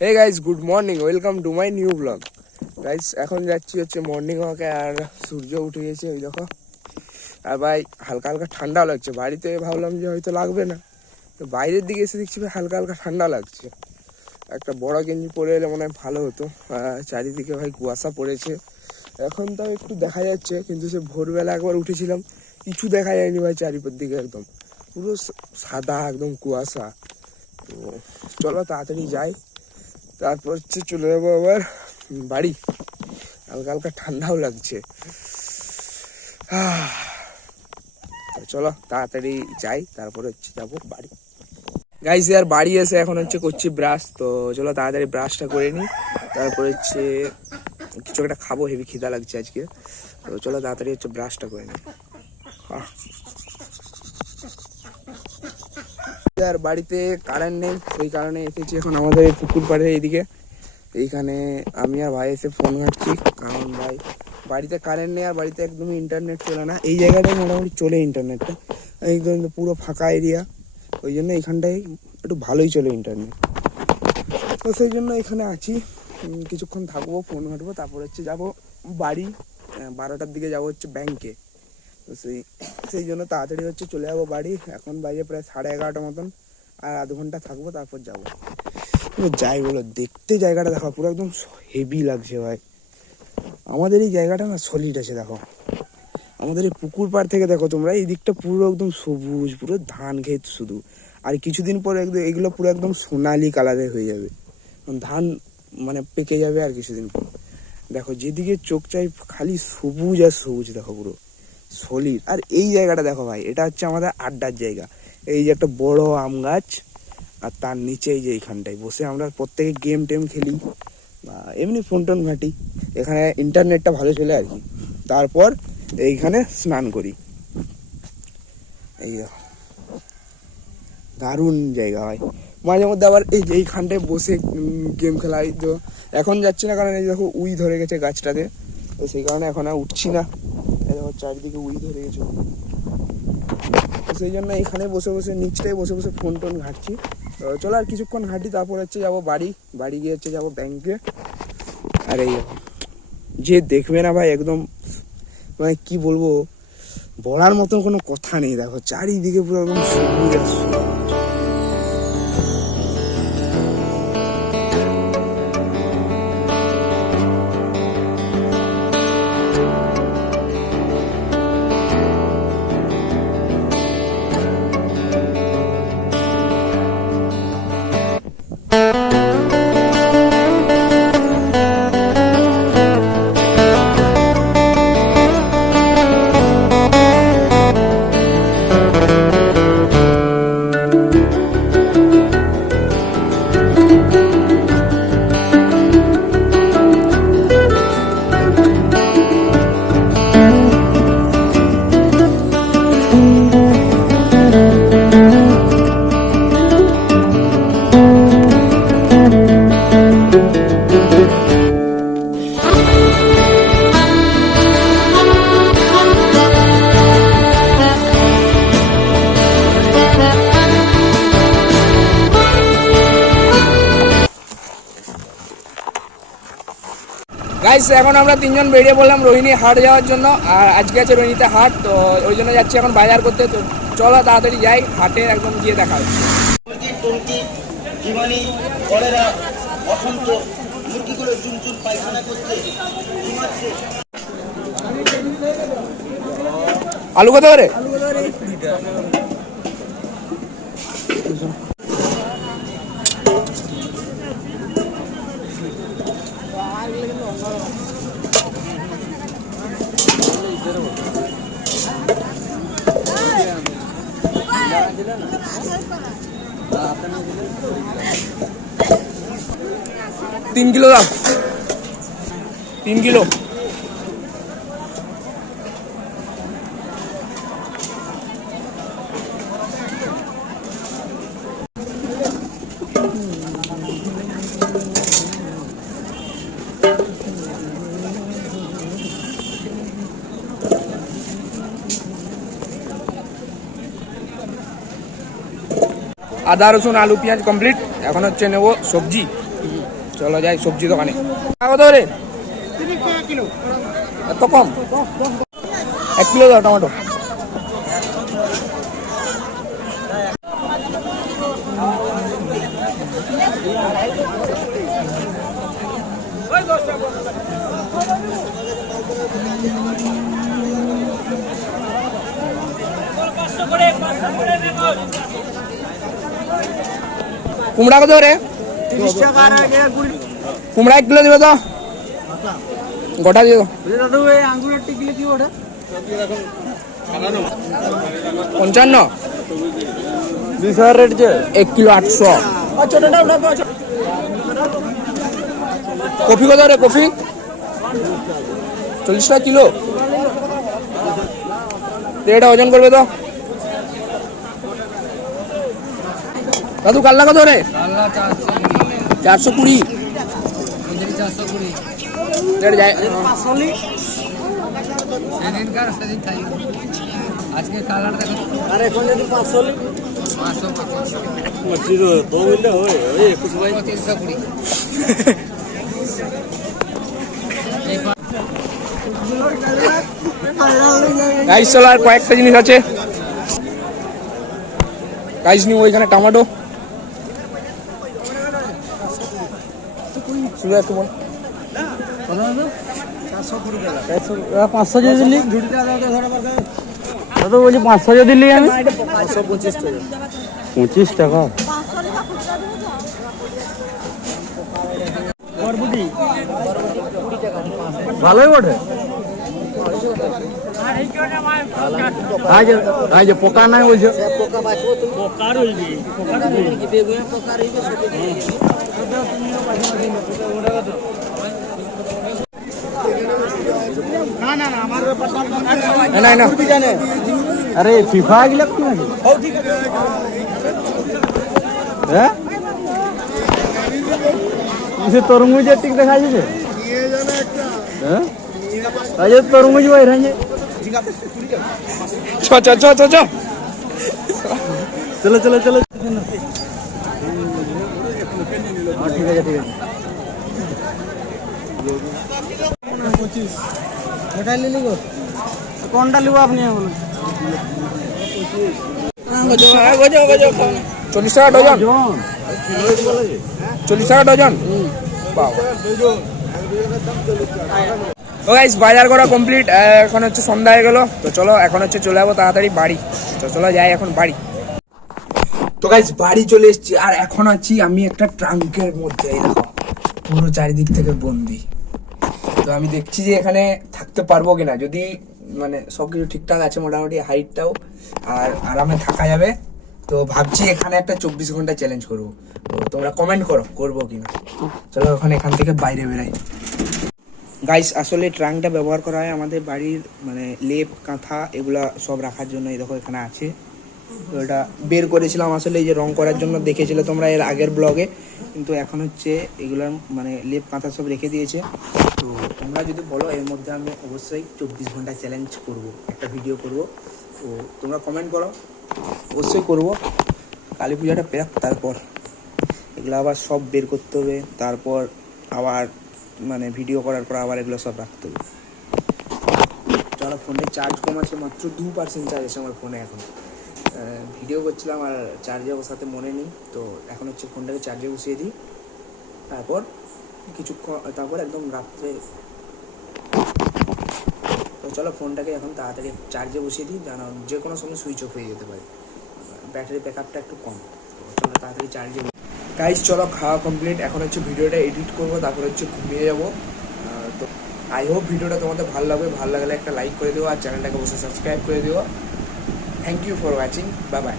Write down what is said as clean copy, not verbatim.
Hey guys, good morning, welcome to my new blog. Guys এখন যাচ্ছি হচ্ছে morning ওয়াকে, আর সূর্য উঠে গেছে ওই দেখো। আর ভাই হালকা হালকা ঠান্ডা লাগছে, বাড়িতে ভাবলাম যে হয়তো লাগবে না, তো বাইরের দিকে এসে দেখছি ভাই হালকা হালকা ঠান্ডা লাগছে। একটা বড় গেঞ্জি পরে এলে মনে হয় ভালো হতো। চারিদিকে ভাই কুয়াশা পড়েছে, এখন তাও একটু দেখা যাচ্ছে, কিন্তু সে ভোরবেলা একবার উঠেছিলাম কিছু দেখা যায়নি ভাই, চারিদিকে একদম পুরো সাদা একদম কুয়াশা। তো চলো তাড়াতাড়ি যাই, তারপর হচ্ছে চলে যাবো আবার বাড়ি। হালকা হালকা ঠান্ডাও লাগছে। তো চলো তাড়াতাড়ি যাই, তারপর হচ্ছে যাবো বাড়ি। গাইস আর বাড়ি এসে এখন হচ্ছে করছি ব্রাশ, তো চলো তাড়াতাড়ি ব্রাশটা করে নিই, তারপর হচ্ছে কিছু একটা খাবো, হেভি খিদা লাগছে আজকে। তো চলো তাড়াতাড়ি হচ্ছে ব্রাশটা করে নিই। আর বাড়িতে কারেন্ট নেই, সেই কারণে এসেছি এখন আমাদের পুকুর পাড়ে এইদিকে। এইখানে আমি আর ভাই এসে ফোন ঘাঁটছি, কারণ ভাই বাড়িতে কারেন্ট নেই আর বাড়িতে একদমই ইন্টারনেট চলে না। এই জায়গাটায় মোটামুটি চলে ইন্টারনেটটা, একদম পুরো ফাঁকা এরিয়া, ওই জন্য এখানটায় একটু ভালোই চলে ইন্টারনেট। তো সেই জন্য এখানে আছি, কিছুক্ষণ থাকবো, ফোন ঘাঁটবো, তারপর হচ্ছে যাবো বাড়ি। 12টার দিকে যাবো হচ্ছে ব্যাংকে। তো সেই জন্য তাড়াতাড়ি হচ্ছে চলে যাবো বাড়ি। এখন বাজে প্রায় 11:30 মতন, আর আধ ঘন্টা থাকবো, তারপর যাবো। যাই বলো, দেখতে জায়গাটা দেখো, পুরো একদম হেভি লাগছে ভাই। আমাদের এই জায়গাটা না সলিড আছে, দেখো আমাদের এই পুকুর পাড় থেকে দেখো তোমরা, এই দিকটা পুরো একদম সবুজ, পুরো ধান ক্ষেত শুধু। আর কিছুদিন পরে একদম এগুলো পুরো একদম সোনালি কালারের হয়ে যাবে, ধান মানে পেকে যাবে আর কিছুদিন পর। দেখো যেদিকে চোখ চাই খালি সবুজ আর সবুজ, দেখো পুরো সলিড। আর এই জায়গাটা দেখো ভাই, এটা হচ্ছে আমাদের আড্ডার জায়গা। এই যে একটা বড় আম গাছ, আর তার নিচে এই যে এইখানটায় বসে আমরা প্রত্যেকে গেম টেম খেলি বা এমনি ফোন টোন ঘাঁটি। এখানে ইন্টারনেটটা ভালো চলে আর কি। তারপর এইখানে স্নান করি। এই দারুণ জায়গা হয়। মাঝে মধ্যে আবার এই যে এইখানটায় বসে গেম খেলা হয়। তো এখন যাচ্ছি না, কারণ এই দেখো উই ধরে গেছে গাছটাতে, তো সেই কারণে এখন আর উঠছি না। এই দেখো চারিদিকে উই ধরে গেছে, তো সেই জন্য এখানে বসে বসে নিচটায় বসে বসে ফোন টোন ঘাঁটছি। তো চলো আর কিছুক্ষণ ঘাঁটি, তারপর হচ্ছে যাবো বাড়ি। বাড়ি গিয়ে হচ্ছে যাবো ব্যাংকে। আর এই যে দেখবে না ভাই, একদম মানে কি বলবো, বলার মতন কোনো কথা নেই। দেখো চারিদিকে পুরো একদম সবুজ আর সবুজ। গাইস এখন আমরা তিনজন বেরিয়ে পড়লাম রোহিণী হাট যাওয়ার জন্য। আর আজকে আছে রোহিণীতে হাট, তো ওই জন্য যাচ্ছি এখন বাজার করতে। তো চলো তাড়াতাড়ি যাই, হাটে একদম গিয়ে দেখা হচ্ছে। আলু কত করে? तीन किलो दाम, 3 किलो। আদা রসুন আলু পেঁয়াজ কমপ্লিট। এখন হচ্ছে নেব সবজি। চলো যাই সবজি দোকানে। কত রে? এত কম? 1 কিলো দাও টমেটো। কুমড়া কত রে? 30 টাকা। কুমড়া 1 কিলো দিবে তো, গোটা দিয়ে দাও। দাদু এই আঙ্গুরের টিকলে কি ওটা? 55 200 রেট যে 1 কিলো 800। ছোটটা ওটা কফি কত রে? কফি 40 টাকা কিলো। এটা ওজন করবে তো দাদু। কাল্লা কত রে? 420। আজকে কালার দেখো। আর এখন যদি 500 লি 525 তো বললে হয় ওই 21 ভাই 320। গাইস চলো আর কয়েকটা জিনিস আছে গাইস নিউ। ওইখানে টমেটো শুধু একটু বল। 500 যদি দিলি দাদু বলছি 500 যদি দিলি আমি 25 টাকা। ভালোই ওঠে। যে পোকা নাই বলছে না না আরে ফিফা গিলা কি নাকি? হ্যাঁ তরমুজের টিক দেখা যাচ্ছে। হ্যাঁ তরমুজ বাইরে চ চ চ চ চ চলো চলো চলো। ঠিক আছে ঠিক আছে। কোনটা নিলি গো? কোনটা নিব আপনি বলুন। 40 টাকা ডজন। 40 টাকা ডজন। ও গাইস বাজার করা কমপ্লিট। এখন হচ্ছে সন্ধ্যা হয়ে গেল, তো চলো এখন হচ্ছে চলে যাবো তাড়াতাড়ি বাড়ি। তো চলো যাই এখন বাড়ি। তো গাইস বাড়ি চলে এসেছি, আর এখন আছি আমি একটা ট্রাঙ্কের মধ্যে। এই দেখো পুরো চারিদিক থেকে বন্দি। তো আমি দেখছি যে এখানে থাকতে পারবো কিনা। যদি মানে সবকিছু ঠিকঠাক আছে, মোটামুটি হাইটটাও আর আরামে থাকা যাবে, তো ভাবছি এখানে একটা 24 ঘন্টা চ্যালেঞ্জ করবো। তো তোমরা কমেন্ট করো করবো কিনা। চলো এখন এখান থেকে বাইরে বেরাই। গাইস আসলে ট্রাঙ্কটা ব্যবহার করা হয় আমাদের বাড়ির মানে লেপ কাঁথা এগুলা সব রাখার জন্য। এই দেখো এখানে আছে। তো এটা বের করেছিলাম আসলে এই যে রং করার জন্য, দেখেছিলে তোমরা এর আগের ব্লগে। কিন্তু এখন হচ্ছে এগুলার মানে লেপ কাঁথা সব রেখে দিয়েছে। তো তোমরা যদি বলো এর মধ্যে আমি অবশ্যই 24 ঘন্টা চ্যালেঞ্জ করব, একটা ভিডিও করব। তো তোমরা কমেন্ট করো, অবশ্যই করব। কালী পূজাটা পেরাক, তারপর এগুলো আবার সব বের করতে হবে, তারপর আবার মানে ভিডিও করার পর আবার এগুলো সব রাখতে হবে। চলো ফোনে চার্জ কম আছে, মাত্র 2% চার্জ আছে আমার ফোনে এখন। ভিডিও করছিলাম আর চার্জে বসাতে মনে নেই, তো এখন হচ্ছে ফোনটাকে চার্জে বসিয়ে দিই। তারপর কিছুক্ষণ, তারপর একদম রাত্রে। তো চলো ফোনটাকে এখন তাড়াতাড়ি চার্জে বসিয়ে দিই, যেন যে কোনো সময় সুইচ অফ হয়ে যেতে পারে। ব্যাটারি ব্যাকআপটা একটু কম। তো চলো তাড়াতাড়ি চার্জে। গাইস চলো খাওয়া কমপ্লিট, এখন হচ্ছে ভিডিওটা এডিট করবো, তারপর হচ্ছে ঘুমিয়ে যাবো। তো আই হোপ ভিডিওটা তোমাদের ভালো লাগবে। ভালো লাগলে একটা লাইক করে দিও, আর চ্যানেলটাকে অবশ্যই সাবস্ক্রাইব করে দিও। Thank you for watching, bye by.